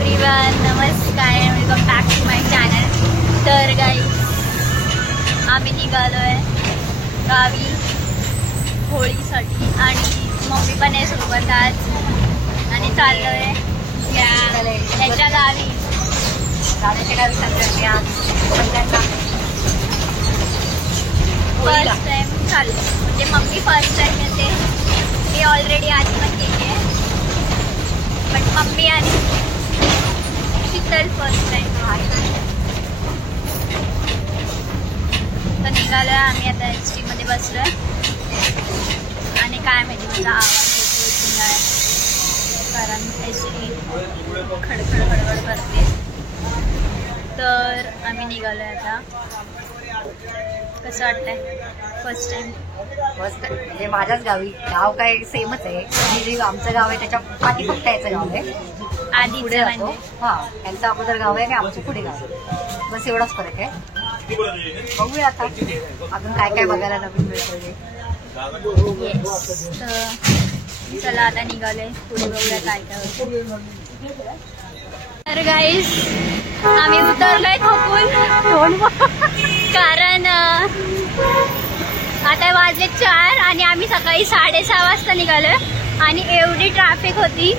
Everyone, नमस्कार, welcome back to my channel. तर guys, आम्ही निघालोय गावी होळीसाठी आणि मम्मी पण आहे सोबत आज आणि चाललोय याच्या गावी. दादाच्या गावी चाललोय आज. फर्स्ट टाइम चाललो, म्हणजे मम्मी फर्स्ट टाइम येते. मी ऑलरेडी आधी पण गेली आहे, बट मम्मी आणि शीतल फर्स्ट टाइम. तर निघालोय आम्ही आता एसटी मध्ये बसलोय आणि काय माहिती माझा आवाज येतोय कारण एसटी खडखड खडखड करते. तर आम्ही निघालोय आता. कसं वाटतंय फर्स्ट टाइम? मस्त. म्हणजे माझ्याच गावी. गाव काय सेमच आहे. जे आमचं गाव आहे त्याच्या पाठी फक्त याचं गाव आहे. आधी पुढे राहतो. हा, त्यांचं अगोदर गाव आहे आणि आमचं पुढे गाव आहे. बस एवढाच फरक आहे. बघूया आता अजून काय काय बघायला नवीन मिळतोय. चला आता निघाले, पुढे बघूया काय काय होतं. तर गाईस, आम्ही उतरलोय थकून कारण आता वाजले 4 आणि आम्ही सकाळी 6:30 वाजता निघालोय आणि एवढी ट्रॅफिक होती.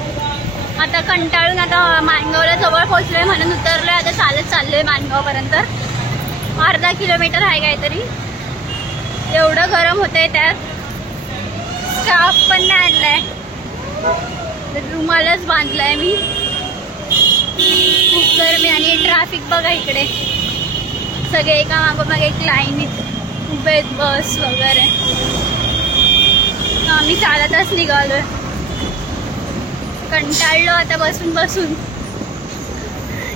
आता कंटाळून आता माणगावला जवळ पोहोचलोय म्हणून उतरलोय. आता चालत चाललोय माणगाव पर्यंत. अर्धा किलोमीटर आहे काहीतरी. एवढं गरम होतंय, त्यात स्कार्फ पण नाही आणलाय, रुमालच बांधलाय मी. खूप गरमी आणि ट्रॅफिक बघा इकडे. सगळे एका मागोमाग एक लाईनीत उभे आहेत, बस वगैरे. आम्ही चालतच निघालोय. कंटाळलो आता बसून बसून.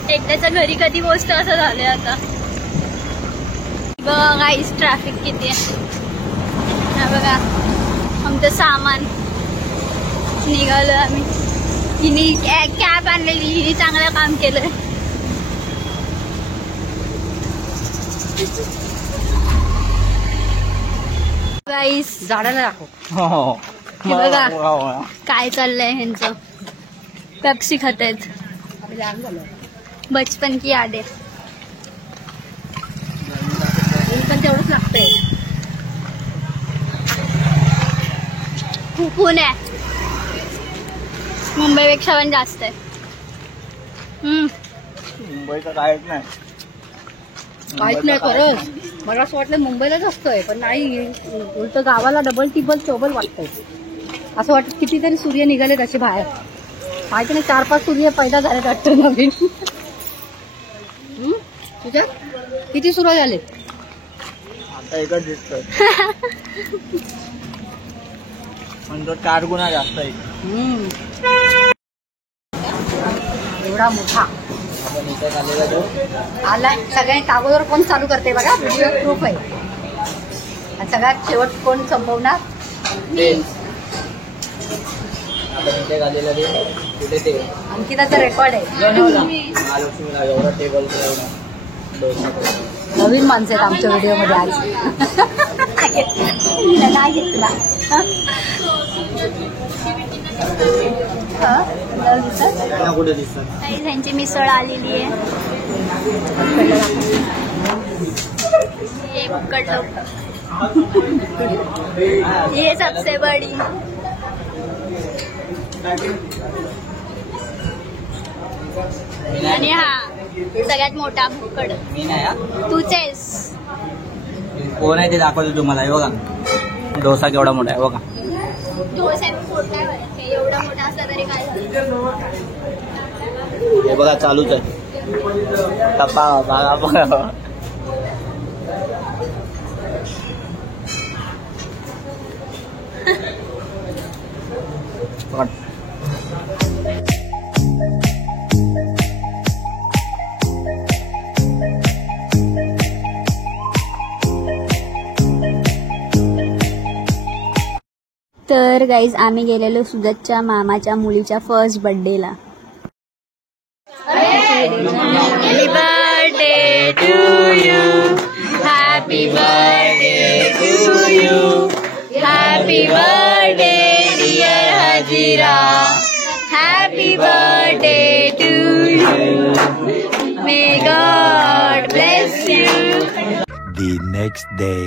एकट्याच्या घरी कधी पोहोचतो असं झालंय आता. बघा गाईस, ट्रॅफिक किती आहे. हा बघा आमचं सामान. निघालोय आम्ही. हिने कॅब आणलेली, हिने चांगलं काम केलंय. गाईस, झाडाला दाखव. हे बघा काय चाललंय ह्यांचं. पेप्सी खात आहेत. बचपन की याद आहे. पण तेवढंच लागतंय. खूप ऊन आहे, मुंबईपेक्षा पण जास्त आहे. मुंबईचं काहीच नाही. काहीच नाही खरंच. मला असं वाटलं मुंबईलाच असतंय, पण नाही. उलट गावाला डबल टिबल चोबल वाटतंय. असं वाटतं कितीतरी सूर्य निघालेत असे बाहेर. माहिती नाही, 4-5 सूर्य पैदा झालेत वाटतं नवीन. तुझ्या किती सूर्य झाले? आता एकच दिसतोय. पण तो 4 गुणा जास्त आहे. एवढा मोठा आपण इथे आलेला तो आलाय. सगळ्यांनी अगोदर कोण चालू करते बघा, व्हिडिओ प्रूफ आहे. आणि सगळ्यात शेवट कोण संपवणार? मी. आपण इथे आलेला ते कुठे ते अंकिताचं रेकॉर्ड आहे. महालक्ष्मीला एवढा टेबल नवीन माणसं आहेत आमच्या व्हिडिओमध्ये आज. नाही घेतला. कुठे दिसतात. ह्यांची मिसळ आलेली आहे. ये बुक्कट लोक, ये सबसे बडी. आणि हा सगळ्यात मोठा भुक्कड मी नाही. तूच आहेस. कोण आहे ते दाखवतो तुम्हाला. हे बघा डोसा केवढा मोठा आहे बघा. डोसा मोठा आहे, एवढा मोठा असला तरी काय झालं. हे बघा चालूच आहे. टप्पा बघा बघा. तर गाईज, आम्ही गेलेलो सुजतच्या मामाच्या मुलीच्या फर्स्ट बर्थडेला. Happy birthday to you, happy birthday to you, happy birthday dear Hajira, happy birthday to you. The next day.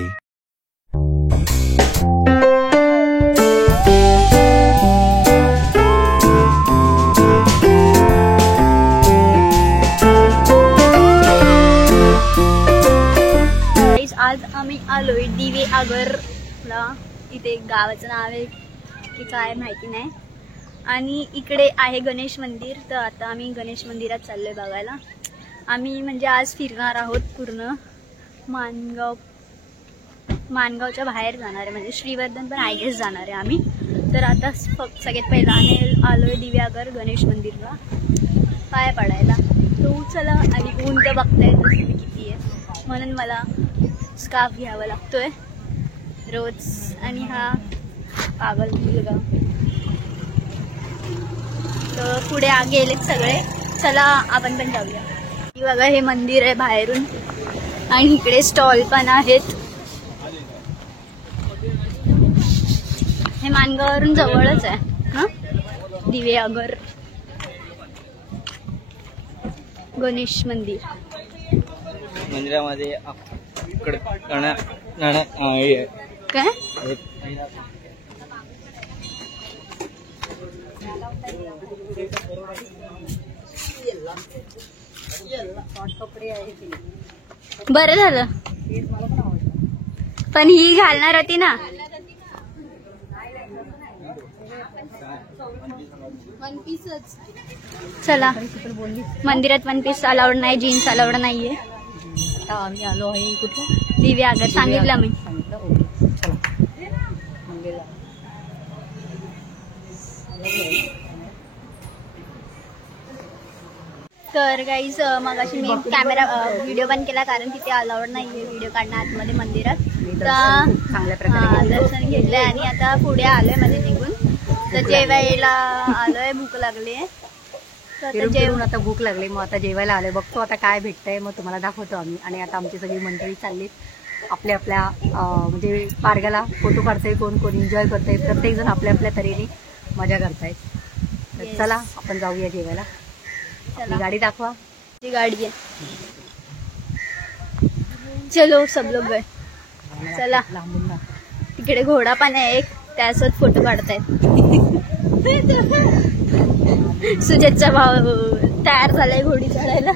आज आम्ही आलोय दिवे आगरला. इथे गावाचं नाव आहे की काय माहिती नाही. आणि इकडे आहे गणेश मंदिर. तर आता आम्ही गणेश मंदिरात चाललोय बघायला. आम्ही म्हणजे आज फिरणार आहोत पूर्ण माणगावच्या बाहेर जाणार आहे. म्हणजे श्रीवर्धन पण आय गेस जाणार आहे आम्ही. तर आता सगळ्यात पहिला आम्ही आलोय दिव्यागर गणेश मंदिरला पाय पडायला. तो चला. आणि ऊन तर बघताय तुम्ही किती आहे, म्हणून मला स्कार्फ घ्यावा लागतोय रोज. आणि हा पागल मुलगा. तर पुढे गेलेत सगळे. चला आपण पण जाऊया. बघा हे मंदिर आहे बाहेरून. आणि इकडे स्टॉल पण आहेत. हे माणगावरून जवळच आहे हा दिवेआगर गणेश मंदिर. मंदिरामध्ये काय बरं झालं. पण ही घालणार होती ना. चला. मंदिरात वन पीस अलाउड नाही, जीन्स अलाउड नाहीये. आता आम्ही आलो आहे कुठे दिव्यागर सांगितलं मी. तर गाईज मगाशी मी कॅमेरा व्हिडिओ बंद केला कारण तिथे अलाउड नाहीये व्हिडिओ काढणं आतमध्ये मंदिरात. चांगल्या प्रकारे दर्शन घेतलंय आणि आता पुढे आलोय मध्ये निघून. तर जेवायला आलोय. भूक लागली आहे. जेवण आता भूक लागली. मग आता जेवायला आलोय. बघतो आता काय भेटतंय मग तुम्हाला दाखवतो आम्ही. आणि आता आमची सगळी मंडळी चाललीत आपल्या आपल्या म्हणजे पारगाला फोटो काढताय. कोण कोण एन्जॉय करताय. प्रत्येक जण आपल्या आपल्या तऱ्हेने मजा करतायत. तर चला आपण जाऊया जेवायला. गाडी दाखवा. जी गाडी आहे. चलो सब लोग गए. चला. तिकडे घोडा पण आहे एक. त्यासोबत फोटो काढतायत. सुजतचा भाव तयार झालाय घोडी चढायला.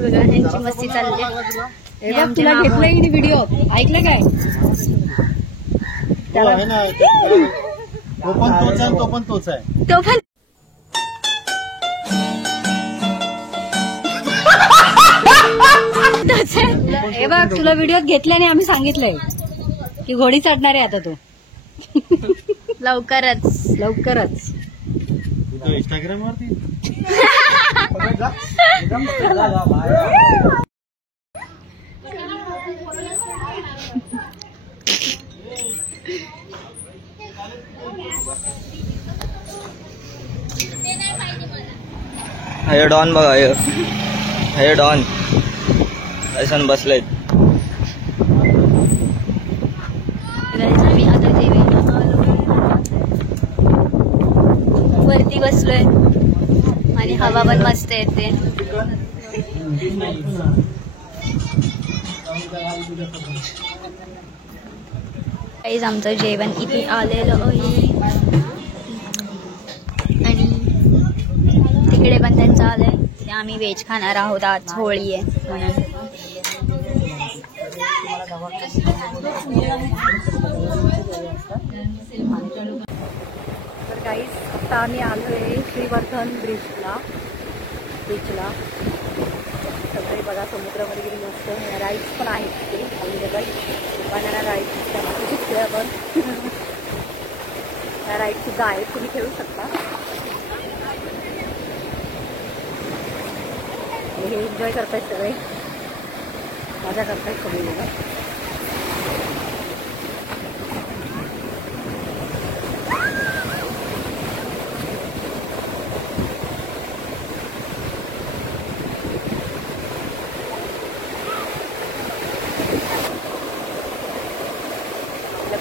बघा यांची मस्ती चालली. तुला घेतलंय की व्हिडिओ ऐकलं काय? तो पण तोच आहे. तो पण तोच आहे. तो पण हे बघ तुला व्हिडिओत घेतल्याने आम्ही सांगितलंय की घोडी चढणार आहे आता तो. लवकरच लवकरच. इंस्टाग्राम वरती हे डॉन बघा. हे डॉन ऐसन बसलेत. आम्ही आता वरती बसलोय आणि हवा पण मस्त येते. काहीच आमचं जेवण इथे आलेलं आहे. आणि तिकडे पण त्यांचं आलंय. ते आम्ही व्हेज खाणार आहोत. आज होळी आहे म्हणून. तर काहीच आता आम्ही आलोय श्रीवर्धन बीचला. सगळे बघा समुद्रामध्ये गेली मस्त. राईड्स पण आहेत तिथे अवेलेबल. बनाना राईड्स शिकतोय आपण. त्या राईड सुद्धा आहेत. तुम्ही खेळू शकता. हे एन्जॉय करतायत सगळे. मजा करतायत सगळे लोक.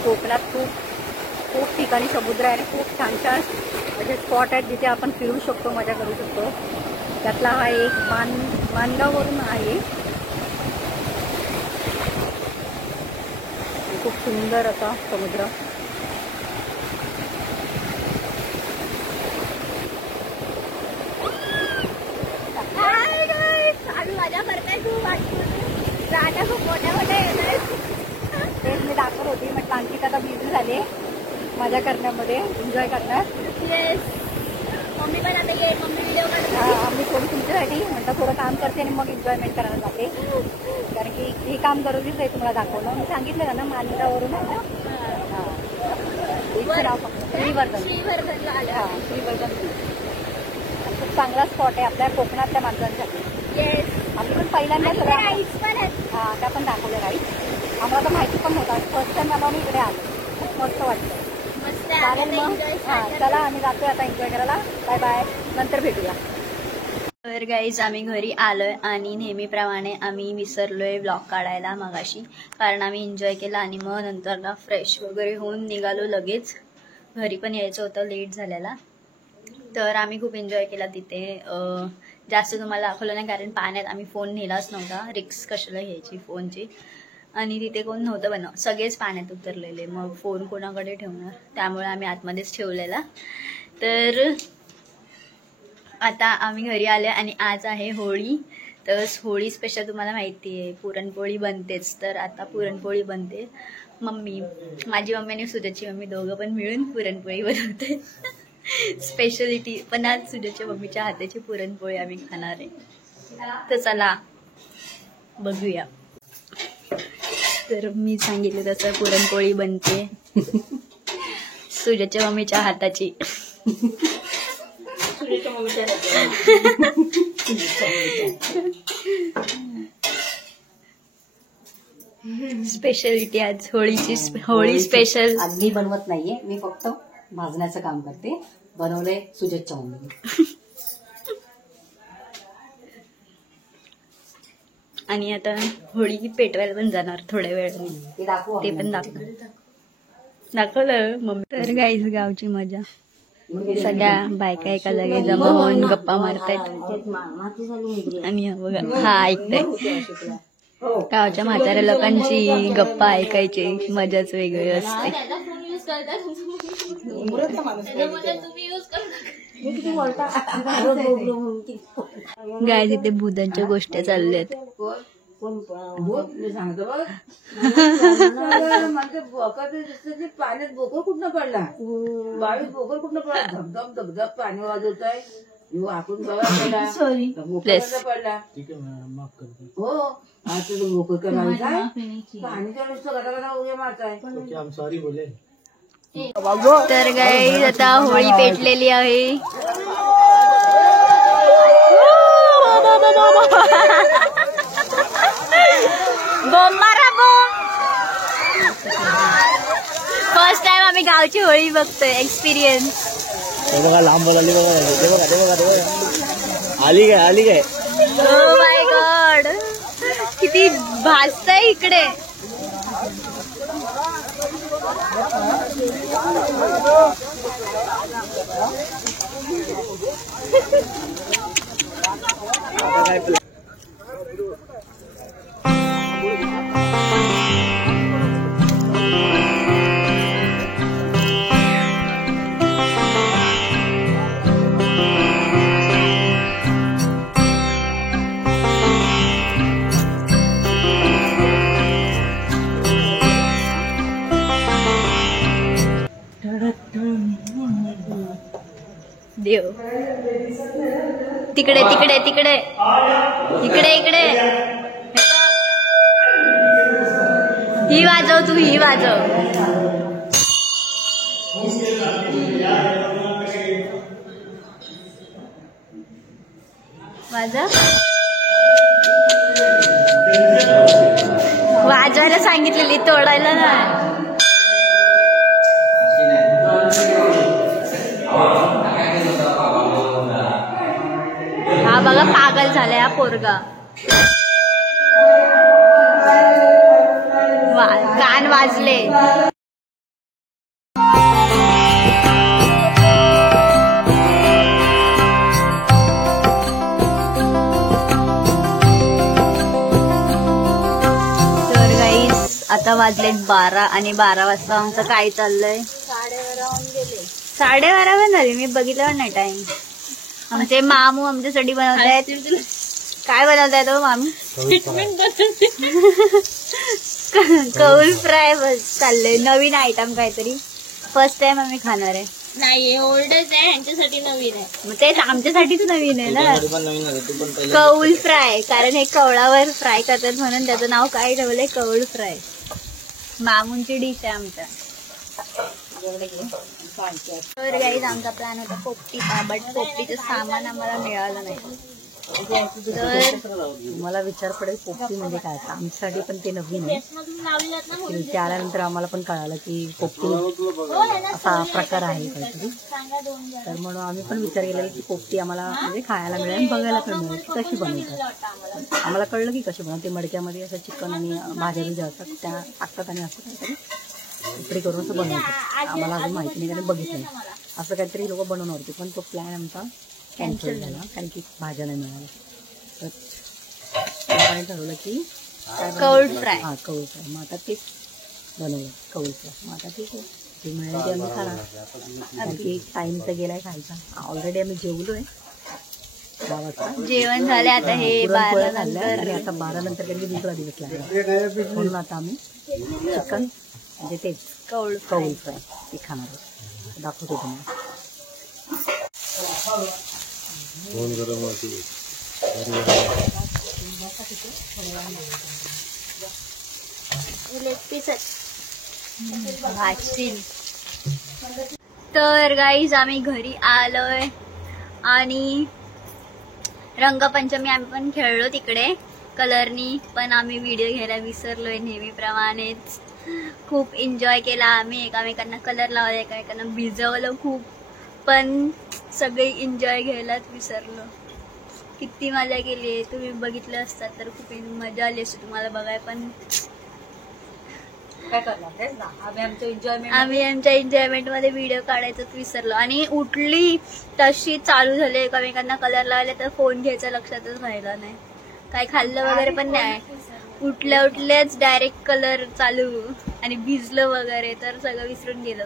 कोकणात खूप खूप ठिकाणी समुद्र आहे आणि खूप छान छान असे स्पॉट आहेत जिथे आपण फिरू शकतो, मजा करू शकतो. त्यातला हा एक मानगाववरून आहे. खूप सुंदर असा समुद्र. आम्ही मजा करताय, खूप वाटतं राजा खूप मोठ्या मोठ्या येत. तेच मी दाखवत होती, म्हटलं आणखी आता बिझी झाले मजा करण्यामध्ये, एन्जॉय करण्यात. येस, मम्मी पण आता ये, मम्मी व्हिडिओ काढते. आम्ही थोडी तुमच्यासाठी म्हटलं थोडं काम करते आणि मग एन्जॉयमेंट करायला जाते, कारण की हे काम गरजेचं आहे तुम्हाला दाखवणं. मी सांगितलं ना मानगाववरून आहे ना. नाव फक्त श्रीवर्धनला आलं. हां, श्रीवर्धन खूप चांगला स्पॉट आहे आपल्या कोकणातल्या माणसांसाठी. येस, आम्ही पण पहिल्यांदा सगळं राईड्स पण आहेत. हां, त्या पण दाखवल्या राईट. आम्हाला तर माहिती पण नव्हता, फर्स्ट टाइम आम्ही इकडे आलो. खूप मस्त वाटतं. मस्त चालेल मग. हां, चला आम्ही जातोय आता एन्जॉय करायला. बाय बाय, नंतर भेटूया. तर गाईज आम्ही घरी आलोय आणि नेहमीप्रमाणे आम्ही विसरलोय व्लॉग काढायला मगाशी, कारण आम्ही एन्जॉय केला आणि मग नंतर ना फ्रेश वगैरे होऊन निघालो लगेच. घरी पण यायचं होतं, लेट झालेला. तर आम्ही खूप एन्जॉय केला तिथे. जास्त तुम्हाला दाखवलं नाही कारण पाण्यात आम्ही फोन नेलाच नव्हता, रिक्स कशाला घ्यायची फोनची. आणि तिथे कोण नव्हतं बनव, सगळेच पाण्यात उतरलेले, मग फोन कोणाकडे ठेवणार, त्यामुळे आम्ही आतमध्येच ठेवलेला. तर आता आम्ही घरी आले आणि आज आहे होळी. तर होळी स्पेशल तुम्हाला माहिती आहे, पुरणपोळी बनतेच. तर आता पुरणपोळी बनते. माझी मम्मी आणि सुजाची मम्मी दोघं पण मिळून पुरणपोळी बनवते. स्पेशलिटी. पण आज सुजाच्या मम्मीच्या हाताची पुरणपोळी आम्ही खाणार आहे. तर चला बघूया. तर मी सांगितलं तसं पुरणपोळी बनते सुजाच्या मम्मीच्या हाताची. स्पेशलिटी आज होळीची. होळी स्पेशल आज मी बनवत नाहीये, मी फक्त भाजण्याचं काम करते. बनवलंय सुजातच्या मम्मीने. आणि आता होळी पेटवायला पण जाणार थोड्या वेळ, ते पण दाखवलं मम्मी. तर गाईज गावची मजा, सगळ्या बायका एका जागी जमा होऊन गप्पा मारतायत. आणि बघा हा ऐकताय, गावच्या म्हाताऱ्या लोकांची गप्पा ऐकायची मजाच वेगळी असते. गाय तिथे भूतांच्या गोष्टी चालल्यात. पाण्यात बोकर कुठनं पडला, 22 बोकर कुठनं पडला, धबधब धबधब पाणी वाजवत आहे. आपण बघा पडला. हो, आता तो बोकर करायचा पाणीच्या नुसतं गदा उद्या मारताय. सॉरी बोले. तर गाईज आता होळी पेटलेली आहे. फर्स्ट टाइम आम्ही गावची होळी बघतोय, एक्सपिरियन्स. बघा लांब बोलाली, बघा आली काय. ओ माय गॉड, किती भासतंय इकडे. देव तिकडे तिकडे तिकडे इकडे इकडे. ही वाजव, तू ही वाजव. वाजव. वाजवायला सांगितलेली, तोडायला नाही. हा बघा पागल झालाय हा पोरगा. कान वाजले. आता वाजलेत 12 आणि 12 वाजता आमचं काय चाललंय. 12:30 पण झाली. मी बघितलं पण नाही टाइम. आमचे मामू आमच्यासाठी बनवतायत. काय बनवताय तो मामू? कौल फ्राय चाललंय. नवीन आयटम काहीतरी. फर्स्ट टाइम आम्ही खाणार आहे. नाही ओल्डच आहे, ह्यांच्यासाठी नवीन आहे. मग तेच आमच्यासाठीच नवीन आहे ना. पण नवीन आलं, तू पण पहिलं कौल फ्राय. कारण हे कवळावर फ्राय करतात म्हणून त्याचं नाव काय ठेवलंय, कौल फ्राय. मामूंची डिश आहे आमच्या. तर गाईज आमचा प्लॅन होता पोपटीचा, बट पोपटीचं सामान आम्हाला मिळालं नाही. तर मला विचार पडेल पोपटी म्हणजे काय. आमच्यासाठी पण ते नवीन आहे. ते आल्यानंतर आम्हाला पण कळालं की पोपटी असा प्रकार आहे काहीतरी. तर म्हणून आम्ही पण विचार केलेला की पोपटी आम्हाला म्हणजे खायला मिळेल आणि बघायला पण मिळेल की कशी बनवतात. आम्हाला कळलं की कशी बनवतात. ते मडक्यामध्ये असं चिकन आणि भाज्या ज्या असतात त्या टाकतात आणि असं काहीतरी उकडी करून असं बनवतात. आम्हाला अजून माहिती नाही कारण बघितलं नाही. असं काहीतरी लोक बनवणार होते पण तो प्लॅन आमचा कॅन्सल झाला कारण की भाज्या नाही मिळाल्या. तर आम्ही ठरवलं की कौल फ्राय. हां कौल फ्राय. मग आता तेच बनवलं कौल फ्राय. मग आता ठीक आहे जे मिळेल ते आम्ही खाणार. कारण की टाईम तर गेलाय खायचा. ऑलरेडी आम्ही जेवलोय 12 वाजता. जेवण झाले आता. हे पुरणपोळ्या 12 खाल्ल्या नंतर आणि आता 12 नंतर कारण की दुसरा दिवस लागला म्हणून आता आम्ही चिकन म्हणजे तेच कौल कौल फ्राय ते खाणार आहोत. दाखवतो तुम्हाला. भाजतील. तर गाईज आम्ही घरी आलोय आणि रंगपंचमी आम्ही पण खेळलो तिकडे कलरनी. पण आम्ही व्हिडिओ घ्यायला विसरलोय नेहमीप्रमाणेच. खूप एन्जॉय केला आम्ही. एकामेकांना कलर लावला, एकामेकांना भिजवलं खूप. पण सगळे एन्जॉय घ्यायलाच विसरलो. किती मजा केली. तुम्ही बघितलं असतात तर खूप मजा आली असते तुम्हाला बघाय. पण काय करणार तेच ना. आम्ही आमच्या एन्जॉयमेंट मध्ये व्हिडिओ काढायचंच विसरलो. आणि उठली तशी चालू झाले एकामेकांना कलर लावले तर फोन घ्यायचा लक्षातच राहिला नाही. काय खाल्लं वगैरे पण नाही. उठल्या उठल्याच डायरेक्ट कलर चालू आणि भिजलं वगैरे तर सगळं विसरून गेलं.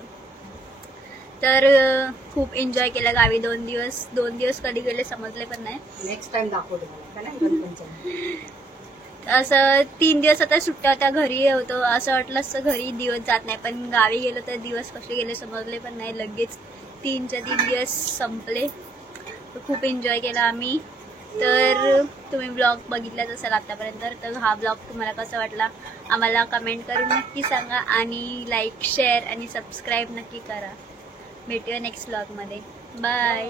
तर खूप एन्जॉय केला गावी. 2 दिवस कधी गेले समजले पण नाही. नेक्स्ट टाइम दाखवतो मला. असं 3 दिवस आता सुट्ट्या होत्या, घरी होतो. असं वाटलं असतं घरी दिवस जात नाही, पण गावी गेलो तर दिवस कसे गेले समजले पण नाही. लगेच 3च्या 3 दिवस संपले. खूप एन्जॉय केला आम्ही. तर तुम्ही ब्लॉग बघितलाच असाल आतापर्यंत. तर हा ब्लॉग तुम्हाला कसा वाटला आम्हाला कमेंट करून नक्की सांगा. आणि लाईक शेअर आणि सबस्क्राईब नक्की करा. भेटूया नेक्स्ट ब्लॉगमध्ये. बाय.